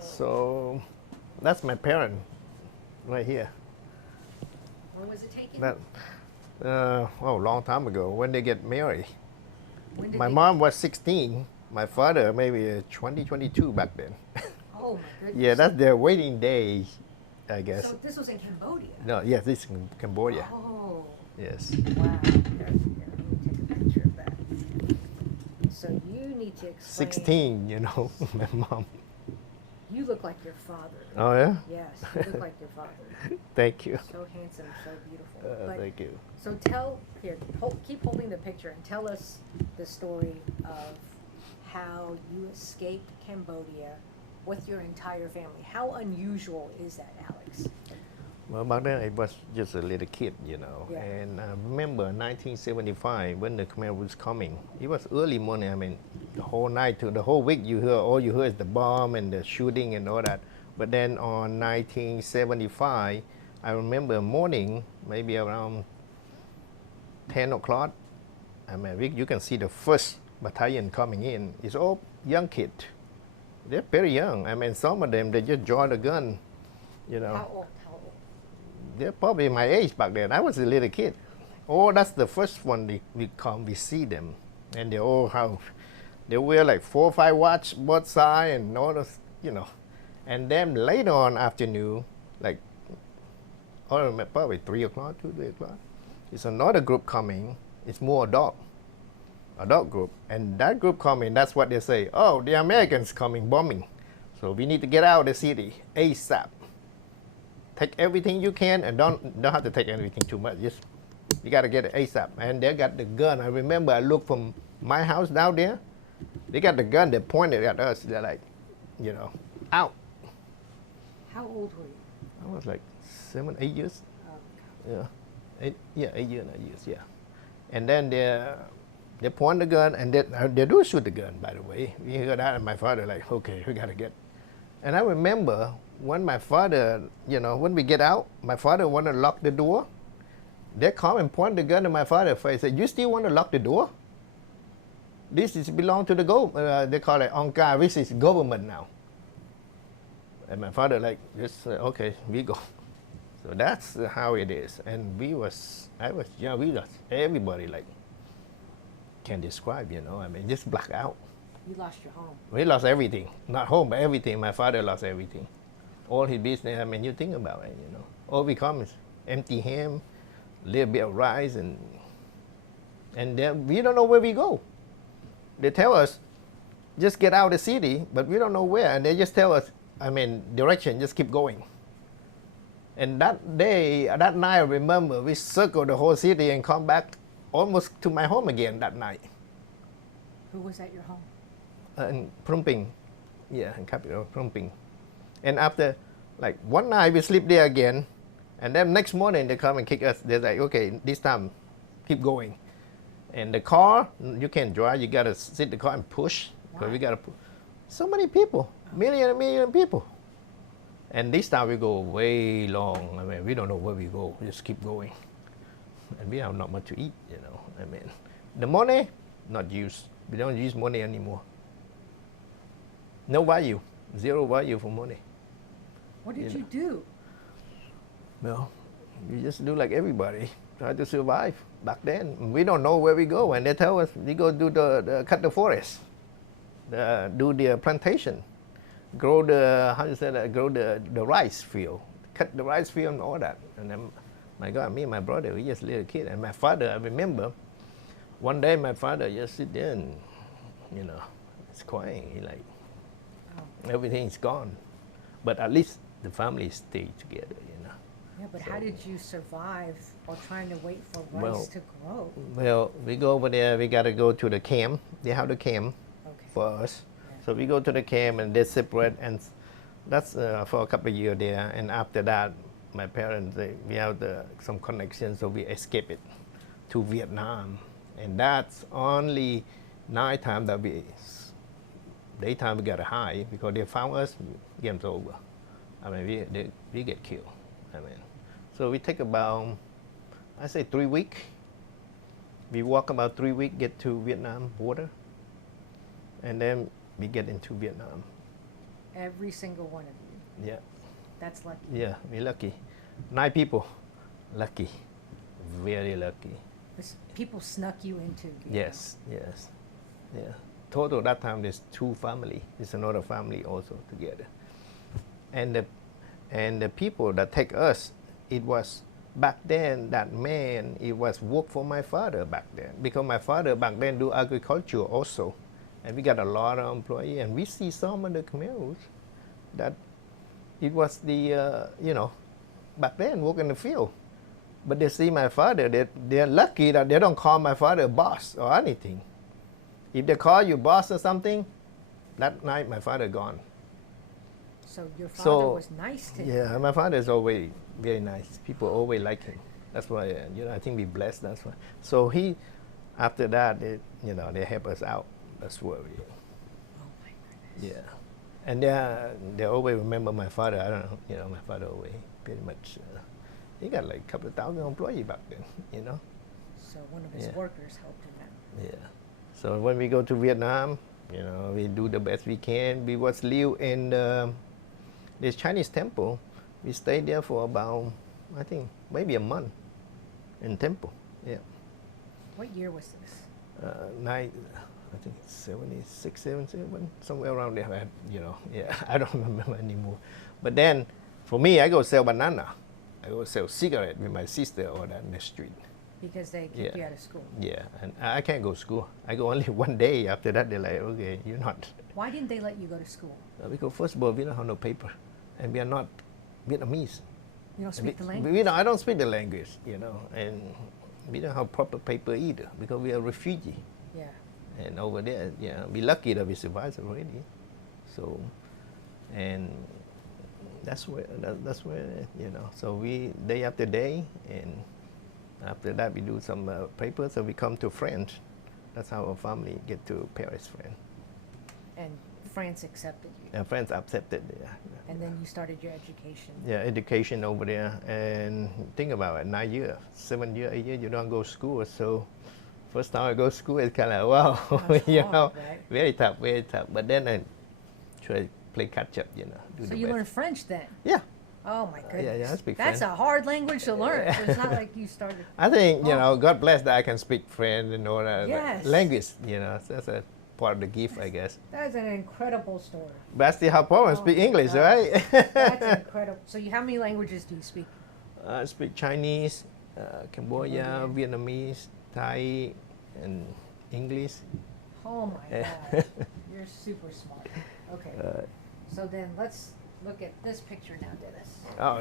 So that's my parent right here. When was it taken? That long time ago when they get married. When did My they- mom was 16. My father maybe 20, 22 back then. Oh my goodness. Yeah, that's their wedding day, I guess. So this was in Cambodia. No, yes, this is in Cambodia. Oh. Yes. Wow. Here, let me take a picture of that. So you need to explain. 16, my mom. You look like your father. Oh yeah. Yes, you look like your father. Thank you. So handsome, so beautiful. But- Thank you. So keep holding the picture and tell us the story of how you escaped Cambodia with your entire family. How unusual is that, Alex? Well, back then I was just a little kid, Yeah. And I remember 1975 when the Khmer was coming. It was early morning. I mean, the whole night to the whole week all you hear is the bomb and the shooting and all that. But then on 1975, I remember morning, maybe around 10 o'clock. I mean, you can see the first battalion coming in. It's all young kids. They're very young. I mean, some of them they just draw the gun, How old? They're probably my age back then. I was a little kid. Oh, that's the first one we see them. And they all they wear like 4 or 5 watch both sides and all those, And then later on afternoon, like, probably 3 o'clock, 2, 3 o'clock, it's another group coming. It's more adult group. And that group coming, that's what they say. Oh, the Americans coming bombing. So we need to get out of the city ASAP. Take everything you can and don't have to take anything too much. Just you got to get it ASAP. And they got the gun. I remember I looked from my house down there. They got the gun. They pointed at us. They're like, out. How old were you? I was like 7, 8 years. Oh, Yeah, 8 years, 9 years. Yeah. And then they point the gun and they do shoot the gun. By the way, we heard that and my father like, okay, we got to get. And I remember when my father, when we get out, my father want to lock the door. They come and point the gun at my father's face. Say, you still want to lock the door? This is belong to the government. They call it Angkar. This is government now. And my father like, just okay, we go. So that's how it is. And I was young. Everybody like can describe. I mean, just black out. you lost your home. We lost everything. Not home, but everything. My father lost everything. All his business, I mean, you think about it, All we come is empty hand, little bit of rice, and then we don't know where we go. They tell us, just get out of the city, but we don't know where. And they just tell us, direction, just keep going. And that night, I remember, we circled the whole city and come back almost to my home again that night. Who was at your home? In Phnom Penh. Yeah, in capital, Phnom Penh. And after, like, one night we sleep there again, and then next morning they come and kick us. They're like, okay, this time, keep going. And the car, you can't drive. You got to sit the car and push, because we got to push. So many people, million people. And this time we go way long. I mean, we don't know where we go. We just keep going. And we have not much to eat, The money, not used. We don't use money anymore. No value, 0 value for money. What did you do? Well, you just do like everybody, try to survive. Back then, we don't know where we go, and they tell us we go do cut the forest, do the plantation, grow the rice field, cut the rice field and all that. And then, my God, me and my brother, we just little kid, and my father, I remember, one day my father just sit there and, it's crying. He like, everything's gone, but at least the family stayed together, Yeah, but how did you survive while trying to wait for rice Well, to grow? Well, we go over there. We got to go to the camp. They have the camp for us. Yeah. So we go to the camp and they separate, and that's for a couple of years there. And after that, my parents we have some connection, so we escape it to Vietnam. And that's only nighttime that daytime we got to hide because they found us. Game's over. We get killed. So we take about, I say 3 weeks. We walk about 3 weeks, get to Vietnam border, and then we get into Vietnam. Every single one of you. Yeah, That's lucky. yeah, we're lucky. 9 people, lucky, very lucky. People snuck you into Vietnam. Yes, yes, yeah. Total that time there's 2 family. There's another family also together. And the people that take us, it was back then that man, it was work for my father back then, because my father back then do agriculture also, and we got a lot of employee, and we see some of the Khmers that it was the back then work in the field, but they see my father, they're lucky that they don't call my father boss or anything. If they call you boss or something, that night my father gone. So your father was nice to you. Yeah, my father is always very nice. People always like him. That's why I think we blessed. That's why. So he, after that, they help us out. That's what we. Oh my goodness. Yeah, and they always remember my father. I don't know. My father always pretty much. He got like a couple of thousand employees back then. So one of his workers helped him out. Yeah. So when we go to Vietnam, we do the best we can. We was live in this Chinese temple. We stayed there for about, I think, maybe a month in temple. Yeah. What year was this? I think 76, 77, somewhere around there. I don't remember anymore. But then, for me, I go sell banana. I go sell cigarette with my sister over there in the street. Because they kicked you out of school. Yeah, and I can't go to school. I go only one day. After that, they're like, okay, you're not. Why didn't they let you go to school? Because first of all, we don't have no paper, and we are not Vietnamese. You don't speak the language? I don't speak the language, and we don't have proper paper either, because we are refugee. Yeah. And over there, we're lucky that we survived already. So, and that's where, so we, day after day, and after that, we do some papers, so we come to France. That's how our family get to Paris, France. And France accepted you? And France accepted, yeah. And then you started your education? Yeah, education over there. And think about it, 9 years, 7 years, 8 years, you don't go to school. So first time I go to school, it's kind of, wow, hard, right? Very tough, very tough. But then I try to play catch up, do so the you best. learned French then? Yeah. Oh my goodness. Yeah, I speak That's French. a hard language to learn. So it's not like you started. I think, God bless that I can speak French and all that Yes. language, so that's a part of the gift, I guess. That's an incredible story. But I still have problems speak English, God. right? That's incredible. So how many languages do you speak? I speak Chinese, Cambodia, Vietnamese, Thai, and English. Oh my God. You're super smart. Okay. So then let's look at this picture now, Dennis. Oh,